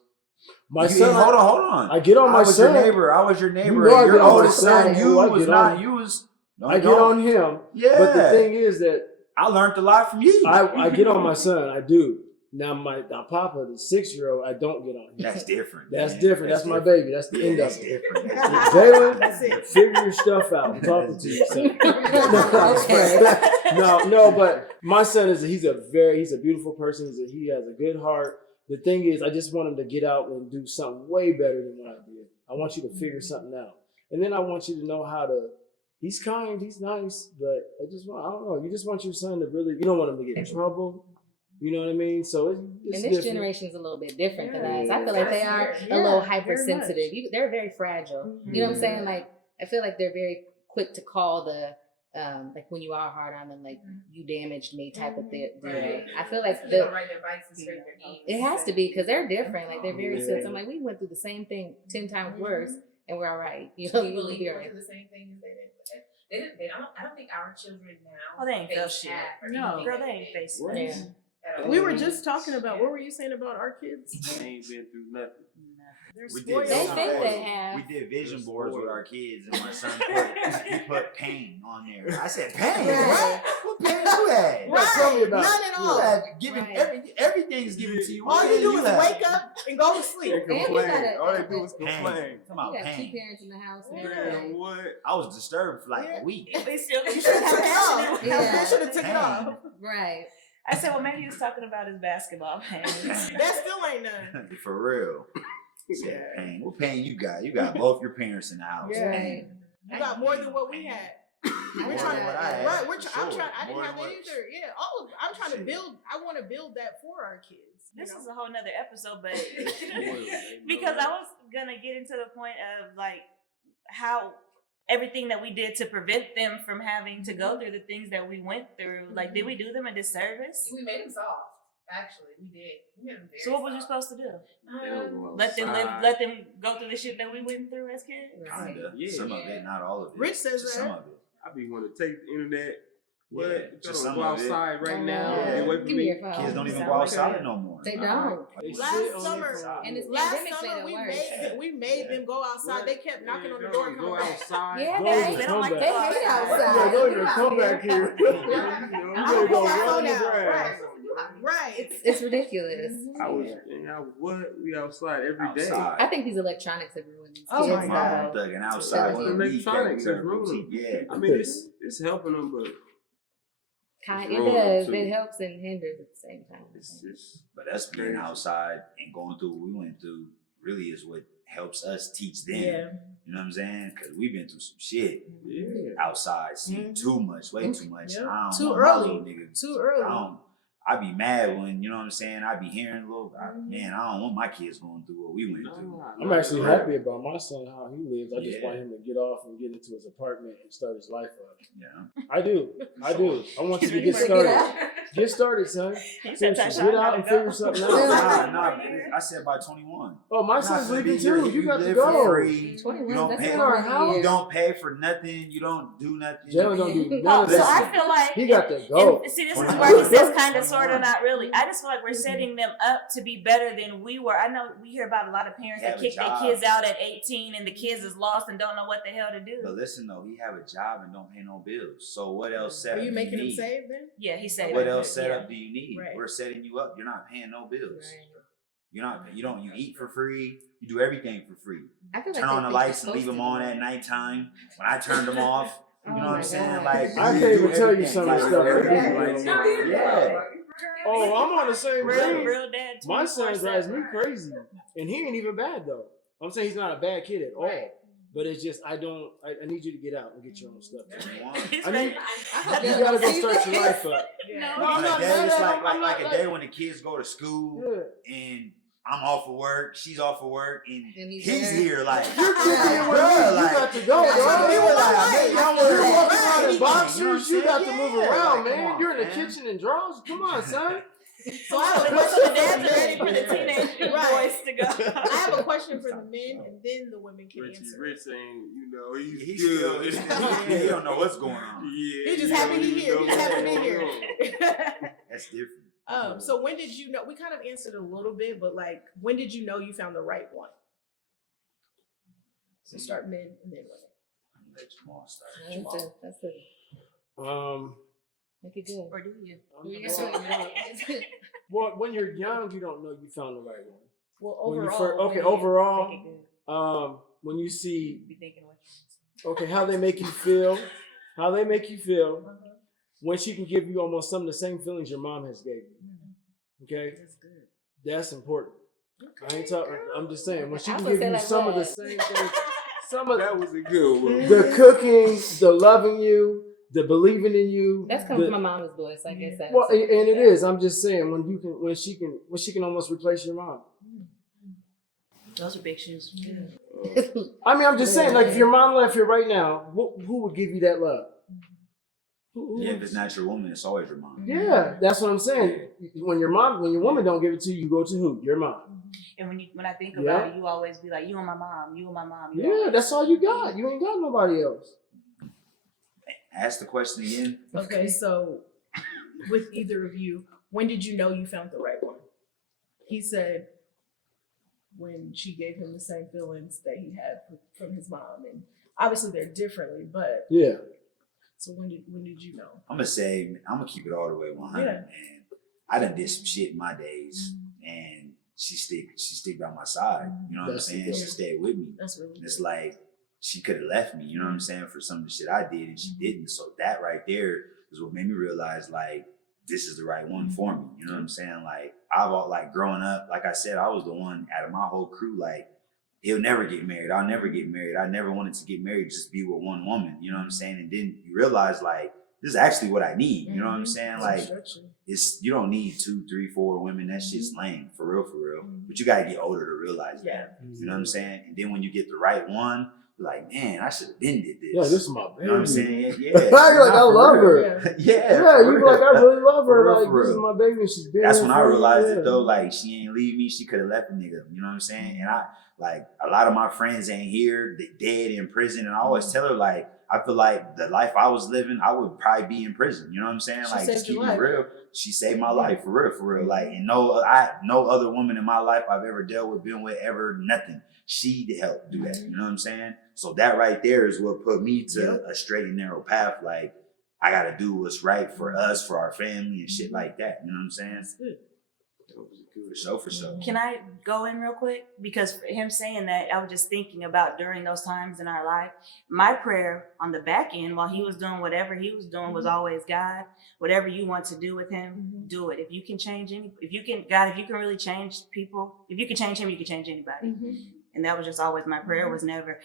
My You- son, hold on. I get on my I was son. your neighbor. I was your neighbor. know I And your get on my oldest son, son. you I was get not. on- You was. I get on him. Yeah. But the thing is that I learned a lot from you. I get on my son. I do. Now my Papa, the 6-year-old, I don't get on him. That's different. That's man. different. That's my different. baby. That's the Yeah, end that's of it. different. Jalen, That's it. figure your stuff out. I'm talking to you, son. Okay. No, but my son he's a beautiful person. He has a good heart. The thing is, I just want him to get out and do something way better than what I did. I want you to figure something out. And then I want you to know how to, he's kind, he's nice, but I don't know. You just want your son to really, you don't want him to get in trouble. You know what I mean? So it's And this different. generation's a little bit different than us. Yeah. I feel like they are a little hypersensitive. Very They're very fragile. You know what I'm saying? Like, I feel like they're very quick to call the, like when you are hard on them, like you damaged me type of thing. Right. I feel like They don't ride their bikes and scrape their knees. it has to be because they're different. Like they're very Yeah. sensitive. I'm like, we went through the same thing 10 times worse and we're all right. You Do know, you we'll believe be they all do right. the same thing as they did? They didn't. I don't think our children now. Oh, they ain't felt face shit. that or No. anything Girl, that they ain't face facing Yeah. at all. We were just talking about, what were you saying about our kids? They ain't been through nothing. They're We spoiled. did, They vision think boards. they have. We did vision They're boards with spoiled. our kids, and my son put pain on there. I said, pain? Right. What pain you had? Right. Tell me about None it. at You all. had given Right. everything's given to you. All What you pain do is had? wake up and go to sleep. They you complain. gotta- All they do is Pain. complain. Come on, You got two pain. parents in the house and Yeah. everything. Man, what? I was disturbed for like Yeah. a week. They still You should have took it off. Yeah. You should have took it Pain. off. Right. I said, well, maybe he was talking about his basketball pain. That still ain't none. For real. Said, pain. What pain you got? You got both your parents in the house. Yeah. Right. You got more than what we had. More We're than trying what I had. right. for I'm sure. trying. I didn't More have than that what- either. Yeah. I'm trying to Shit. build. I want to build that for our kids. This you know? is a whole nother episode, but More than they know because I that. was gonna get into the point of like how everything that we did to prevent them from having to go through the things that we went through. Like, did we do them a disservice? We made them soft. Actually, we did. We made them very So what was you soft. supposed to do? They don't go Let them live, outside. let them go through the shit that we went through as kids? Kinda. Yeah. Some of it, not all of it. Rich says Just that. some of it. I be want to take the internet. What? Yeah, You just don't some go of it. outside right now. Yeah. Get away from Give me me. your phone. Kids don't even Sound go like outside that. no more. They Uh-uh. don't. They Last sit on summer- their phone. And it's Last pandemic made summer it we worse. made them go outside. They kept knocking on the door and Go coming back. outside. Yeah, Go they, to They don't like come to they go back. hate outside. outside. Yeah, don't even Get out come here. back here. You You know, better go run on the Right. grass. Right. It's ridiculous. I was what? We outside every day. Outside. I think these electronics have ruined these Oh kids. my My God. mom thugging outside Yeah. with the weed Electronics cakes is or ruining. yeah. I mean, it's helping them, but It Ruined does. too. It helps and hinders at the same time. it's But us being outside and going through what we went through really is what helps us teach them. Yeah. You know what I'm saying? Because we've been through some shit yeah. outside, seen too much, way too much. Yep. I don't Too want my early. little nigga. Too early. I be mad when, you know what I'm saying, I be hearing man, I don't want my kids going through what we went through. I'm actually happy about my son, how he lives. I just Yeah. want him to get off and get into his apartment and start his life up. Yeah. I do. I want you to ready get for it. started. Get started, son. He said, Seriously, "Tasha, I get out gotta and go." figure something out. Nah, I said by 21. Oh, my Not son's gonna leaving be here. too. You got to live go. for free. 21, You don't that's pay a our lot house. You year. don't pay for nothing. You don't do nothing. Jalen don't do none No, of so that. I feel like He got to go. And see, this is 21. where he says kind of, sort of, 21. not really. I just feel like we're setting them up to be better than we were. I know we hear about a lot of parents that Have a kick their job. kids out at 18 and the kids is lost and don't know what the hell to do. But listen though, he have a job and don't pay no bills. So what else set Are up you do making them need? save then? Yeah, he said. What else set up do you need? Right. We're setting you up. You're not paying no bills. Right. You eat for free. You do everything for free. I feel like Turn on the they're lights and leave supposed them to on do at that. nighttime. When I turned them off, you know Oh what my I'm saying? God. Like I you can't do even tell you everything. some of the Like, stuff I everything. do. Yeah. Oh, I'm on the same Real, thing. real dad. My son 24/7. drives me crazy, and he ain't even bad though. I'm saying he's not a bad kid at all, Right. but it's just I need you to get out and get your own stuff. He's I mean, ready. you gotta go start your life up. Yeah. No, I'm Like not that, mad it's at like, him. like, I'm like not a day when the kids go to school Yeah. and I'm off of work, she's off of work, and And he's he's there. here. Like, You're kicking it with me. bruh, You like, got to go, that's dog. what I mean, like, You're man, walking around in you know boxers. what I'm You got to saying? move Yeah, around, like, come man. on, You're in the man. kitchen and drawers. Come on, son. So I have a So question the dads for are ready the for the men. teenage Right. boys to go. I have a question for the men, and then the women can Richie answer. Rich ain't, he's He's good. still, he don't know what's going on. Yeah, He just he happy don't he even here. know He just happy to be what's here. going on. That's different. So when did you know? We kind of answered a little bit, but like, when did you know you found the right one? So start men and then women. Let Jamal start. That's a make it good. Or do you? Well, when you're young, you don't know you found the right one. Well, When you overall, okay, Make overall, it good. when you see Be thinking what you okay how they make you feel, when she can give you almost some of the same feelings your mom has gave you. Okay, that's important. I ain't talking. I'm just saying when she I can was give gonna you say some like of the what? same things, some of That was a good one. the cooking, the loving you, the believing in you. That's coming the- from my mama's voice. I guess that. Well, and it is. I'm just saying when she can almost replace your mom. Those are big shoes. I mean, I'm just saying, like if your mom left here right now, who would give you that love? Who Yeah, would- if it's not your woman, it's always your mom. Yeah, that's what I'm saying. When your woman don't give it to you, you go to who? Your mom. And when I think Yeah. about it, you always be like, you and my mom, you and my mom. You Yeah, always- that's all you got. You ain't got nobody else. Ask the question again. okay. So with either of you, when did you know you found the right one? He said when she gave him the same feelings that he had from his mom, and obviously they're differently, but Yeah. so when did you know? I'm gonna keep it all the way 100, Yeah. man. I done did some shit in my days, and she stick by my side. You know what That's I'm saying? good. She stayed with me. That's really And it's like she could have left me, you know what I'm saying, for some of the shit I did, and she didn't. So that right there is what made me realize, like, this is the right one for me. You know what I'm saying? Like, growing up, like I said, I was the one out of my whole crew, like, he'll never get married. I'll never get married. I never wanted to get married, just be with one woman. You know what I'm saying? And then you realize, like, this is actually what I need. You know what I'm saying? Like, you don't need 2, 3, 4 women. That shit's lame, for real. But you gotta get older to realize that. You know what I'm saying? And then when you get the right one, like, man, I should have been did this. Yeah, this is my baby. You know what I'm saying? Yeah. Like, I love her. Yeah. You be like, I really love her. For real, Like, for this is real. my baby. She's been That's here when I for me. realized Yeah. it though. Like, she ain't leave me. She could have left a nigga. You know what I'm saying? And I, like, a lot of my friends ain't here. They dead in prison. And I always tell her, like, I feel like the life I was living, I would probably be in prison. You know what I'm saying? She Like, just saved your keep it life. real. She saved my life, for real, for real. Like, and no other woman in my life I've ever dealt with, been with, ever, nothing. She helped do that. You know what I'm saying? So that right there is what put me to a straight and narrow path. Like, I got to do what's right for us, for our family, and shit like that. You know what I'm saying? That's good. For sure, for sure. Can I go in real quick? Because for him saying that, I was just thinking about during those times in our life, my prayer on the back end while he was doing whatever he was doing was always, God, whatever you want to do with him, do it. If you can change if you can really change people, if you can change him, you can change anybody. And that was just always my prayer, was never,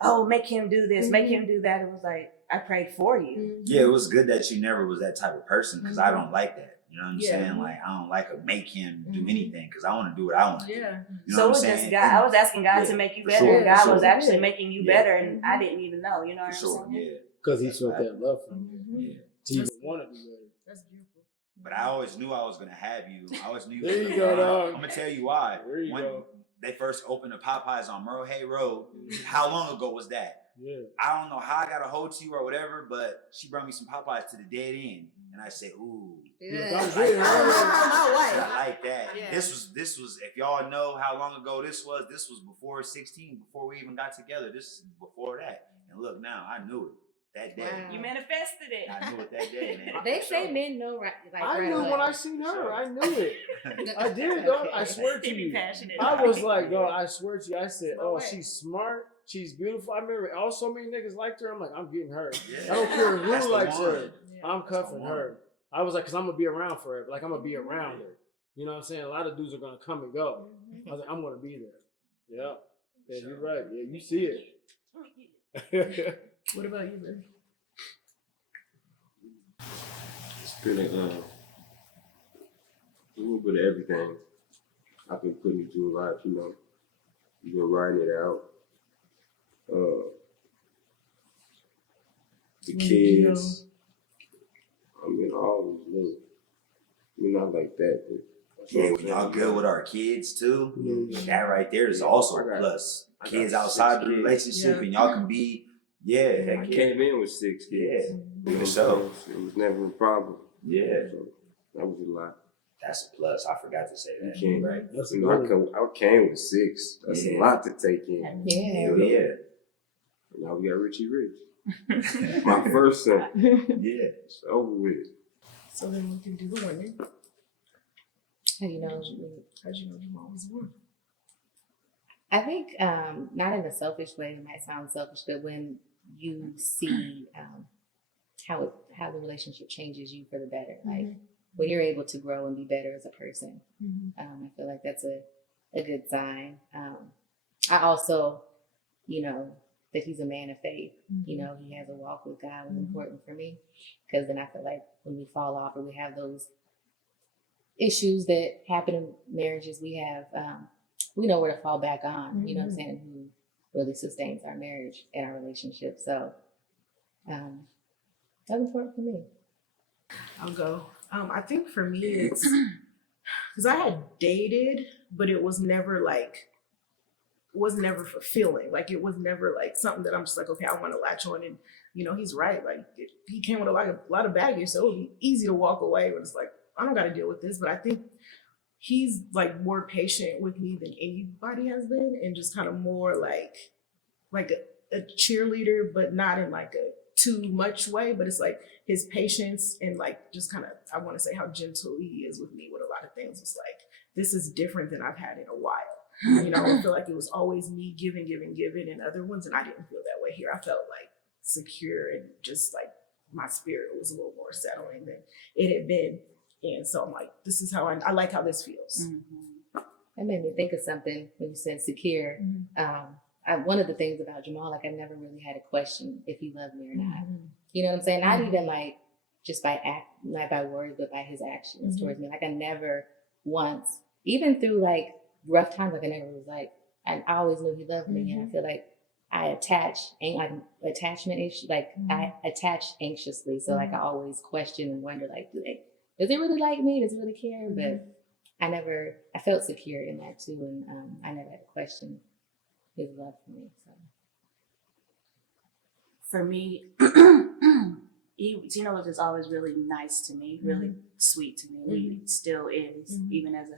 oh, make him do this, make him do that. It was like, I prayed for you. Yeah, it was good that you never was that type of person, because I don't like that. You know what I'm saying? Like, I don't like to make him do anything, because I want to do what I want to do. Yeah. You know So it what I'm was saying? just God. I was asking God to make you for better. sure, And God for was sure. actually making you better, and I didn't even know. You know what For I'm sure, saying? yeah. Because he felt that love from you. Yeah. To even want to do better. That's beautiful. But I always knew I was gonna have you. I always knew. There you go, dog. I'm gonna tell you why. There you When go. they first opened the Popeyes on Merle Hay Road, how long ago was that? Yeah. I don't know how I got a hold to you or whatever, but she brought me some Popeyes to the dead end, and I said, "Ooh, Yeah. I'm I good, like, right? I like that." Yeah. This was. If y'all know how long ago this was before 16, before we even got together. This is before that, and look now, I knew it that day. Wow. You manifested it. I knew it that day, man. They For say sure. men know right. Like, I right knew away. when I seen her. I knew it. I did, dog. I swear to He be you. passionate. I was like, dog, I swear to you. I said, No oh, way. she's smart. She's beautiful. I remember so many niggas liked her. I'm like, I'm getting her. Yeah. I don't care That's who the likes one. her. Yeah. I'm That's the cuffing one. her. I was like, because I'm going to be around forever. Like, I'm going to be around her. You know what I'm saying? A lot of dudes are going to come and go. I was like, I'm going to be there. Yeah. Yeah, you're right. Yeah, you see it. What about you, Ben? It's been a little bit of everything. I've been putting you through a lot, you know. You've been writing it out. The kids. I mean, I always knew. You're not like that, but Yeah, when y'all good with our kids too, that right there is also a plus. I got Kids 6 outside the kids. relationship, Yeah. and y'all can be, yeah, I came in with 6 kids. yeah, You know for sure. what I'm saying? It was never a problem. Yeah, So that was a lot. that's a plus. I forgot to say You that. can't, Right? That's a you know, good one. I came with 6. That's Yeah. a lot to take in. Yeah. Hell yeah, And now we got Richie Rich. My first son. yeah. It's over with. So then we can do the women. How you know? How'd you know Jamal was one? I think not in a selfish way. It might sound selfish, but when you see how the relationship changes you for the better, like when you're able to grow and be better as a person, I feel like that's a good sign. I also, you know, that he's a man of faith. You know, he has a walk with God was important for me, because then I feel like when we fall off or we have those issues that happen in marriages, we have we know where to fall back on. You know what I'm saying? Who really sustains our marriage and our relationship. So that's important for me. I'll go. I think for me, it's because I had dated, but it was never fulfilling. Like, it was never like something that I'm just like, okay, I want to latch on. And, you know, he's right. Like, he came with a lot of baggage. So it would be easy to walk away, but it's like, I don't got to deal with this. But I think he's like more patient with me than anybody has been, and just kind of more like a cheerleader, but not in like a too much way. But it's like his patience and like just kind of, I want to say how gentle he is with me with a lot of things. It's like, this is different than I've had in a while. You know, I feel like it was always me giving in other ones, and I didn't feel that way here. I felt like secure, and just like my spirit was a little more settling than it had been. And so I'm like, this is how I like how this feels. That made me think of something when you said secure. One of the things about Jamal, like, I never really had a question if he loved me or not. You know what I'm saying? Not even like just not by words, but by his actions towards me. Like, I never once, even through like rough times, like I never was like, I always knew he loved me. And I feel like I attach, like attachment issue, like I attach anxiously. So like I always question and wonder, like, does it really like me? Does it really care? But I felt secure in that too. And I never had to question his love for me. So. For me, Tino was just always really nice to me, really sweet to me. He still is, even as a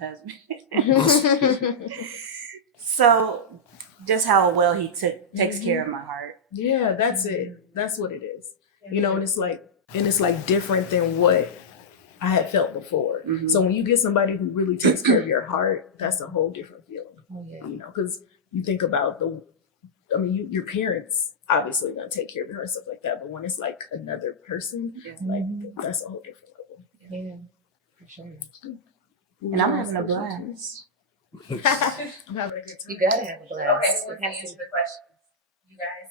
husband. So just how well he takes care of my heart. Yeah, that's it. That's what it is. You know, and it's like different than what I had felt before. So when you get somebody who really takes care of your heart, that's a whole different feeling. Oh, yeah. You know, because you think about your parents obviously gonna take care of your and stuff like that, but when it's like another person, like that's a whole different level. Yeah, for sure. And I'm having a blast. I'm having a good time. You gotta have a blast. Okay, who wants to answer the question? You guys?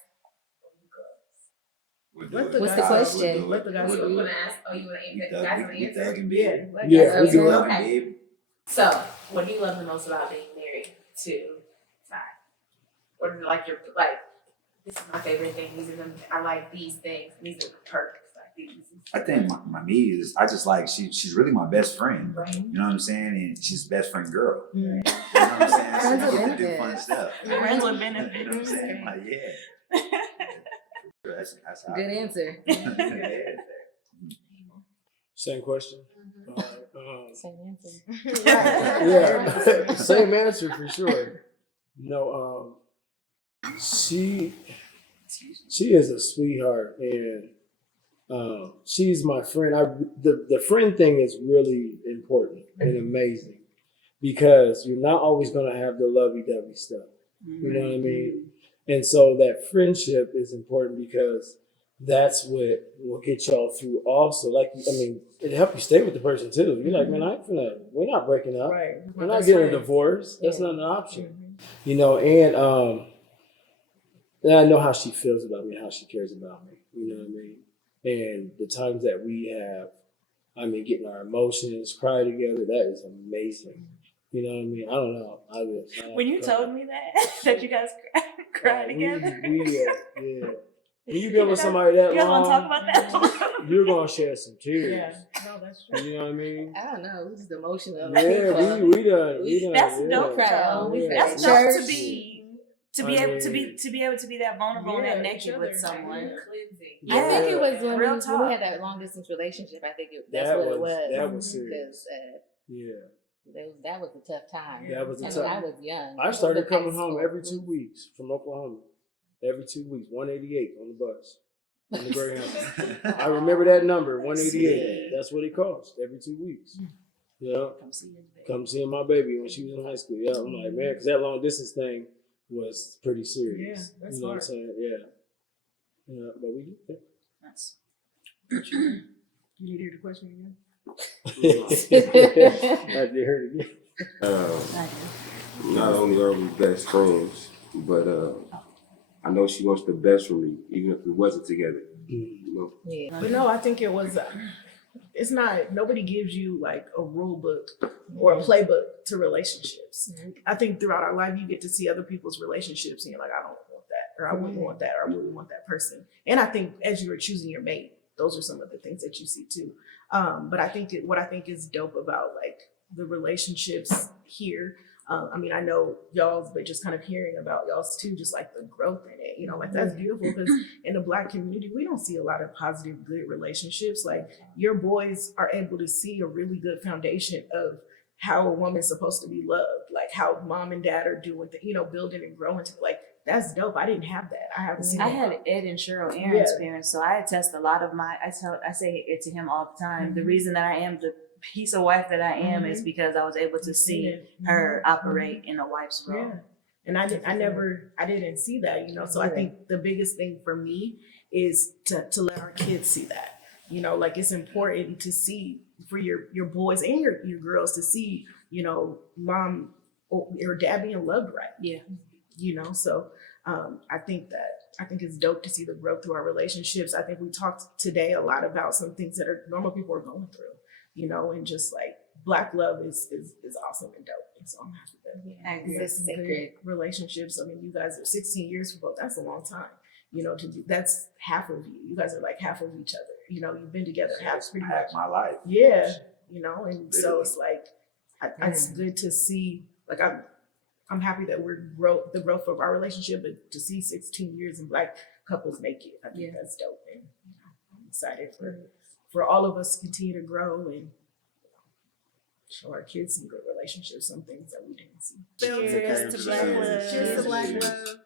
What's the question? Let the guys You go. wanna ask? Oh, you wanna answer? You guys wanna answer? Yeah, we do. Okay. So, what do you love the most about being married to Ty? What are like your this is my favorite thing. These are I like these things. These are the perks. Like these. I think my me is I just like she's really my best friend. Right. You know what I'm saying? And she's best friend girl. Mm. You know what I'm saying? So Friends we with get to do benefits. fun stuff. Friends with You know what I'm benefits. saying? Like, yeah. That's how Good answer. Same question. Same answer. Yeah, same answer for sure. No, she is a sweetheart, and she's my friend. The friend thing is really important and amazing because you're not always gonna have the lovey-dovey stuff. You know what I mean? And so that friendship is important because that's what will get y'all through also. Like, I mean, it help you stay with the person too. You're like, man, we're not breaking up. Right. We're not getting a divorce. That's not an option. You know, and I know how she feels about me, how she cares about me. You know what I mean? And the times that we have, I mean, getting our emotions, cry together, that is amazing. You know what I mean? I don't know. I When you told me that you guys cried together, yeah. When you been with somebody that you guys want long, to talk about that? you're gonna shed some tears. Yeah. No, that's true. You know what I mean? I don't know. It's just emotional. Yeah, we done. That's yeah. dope. Though. Yeah. That's Church. dope to be able to be that vulnerable and that naked with someone. I think it was when Real when talk. we had that long distance relationship. I think that's That what it was- was. that was serious. Because Yeah. that was a tough time. That was a I tough- mean, I was young. I started was in coming high home school. every 2 weeks from Oklahoma. Every 2 weeks, 188 on the bus. On the Greyhound. I remember that number, 188. That's what it cost every 2 weeks. You know, come seeing my baby when she was in high school. Yeah, I'm like, man, because that long distance thing was pretty serious. Yeah, that's you know hard. what I'm saying? Yeah. Yeah, but we did that. That's You need to hear the question again? I did hear it again. Not only are we best friends, but I know she wants the best for me, even if we wasn't together. You know? Yeah. But no, I think it was. It's not. Nobody gives you like a rule book or a playbook to relationships. I think throughout our life, you get to see other people's relationships, and you're like, I don't want that, or I wouldn't want that, or I really want that person. And I think as you were choosing your mate, those are some of the things that you see too. But I think what I think is dope about like the relationships here. I mean, I know y'all's, but just kind of hearing about y'all's too, just like the growth in it, you know, like that's beautiful because in the Black community, we don't see a lot of positive, good relationships. Like your boys are able to see a really good foundation of how a woman's supposed to be loved, like how mom and dad are doing, building and growing. Like that's dope. I didn't have that. I haven't seen. I that. had Ed and Cheryl Aaron's Yeah. parents, so I attest a lot of I say it to him all the time. The reason that I am the piece of wife that I am is because I was able to see her operate in a wife's role. Yeah. And I didn't see that, so I think the biggest thing for me is to let our kids see that, like it's important to see for your boys and your girls to see, mom or dad being loved right. Yeah. So I think it's dope to see the growth through our relationships. I think we talked today a lot about some things that normal people are going through, and just like Black love is awesome and dope. And so I'm happy that we have some Sacred. good relationships. I mean, you guys are 16 years for both. That's a long time. You know, that's half of you. You guys are like half of each other. You know, you've been together half pretty much. my life. Yeah, you know, and so it's like it's good to see. Like I'm happy that the growth of our relationship, but to see 16 years and Black couples make it, I think that's dope. And I'm excited for all of us to continue to grow and show our kids some good relationships, some things that we didn't see. Cheers to Black love. Cheers to Black love.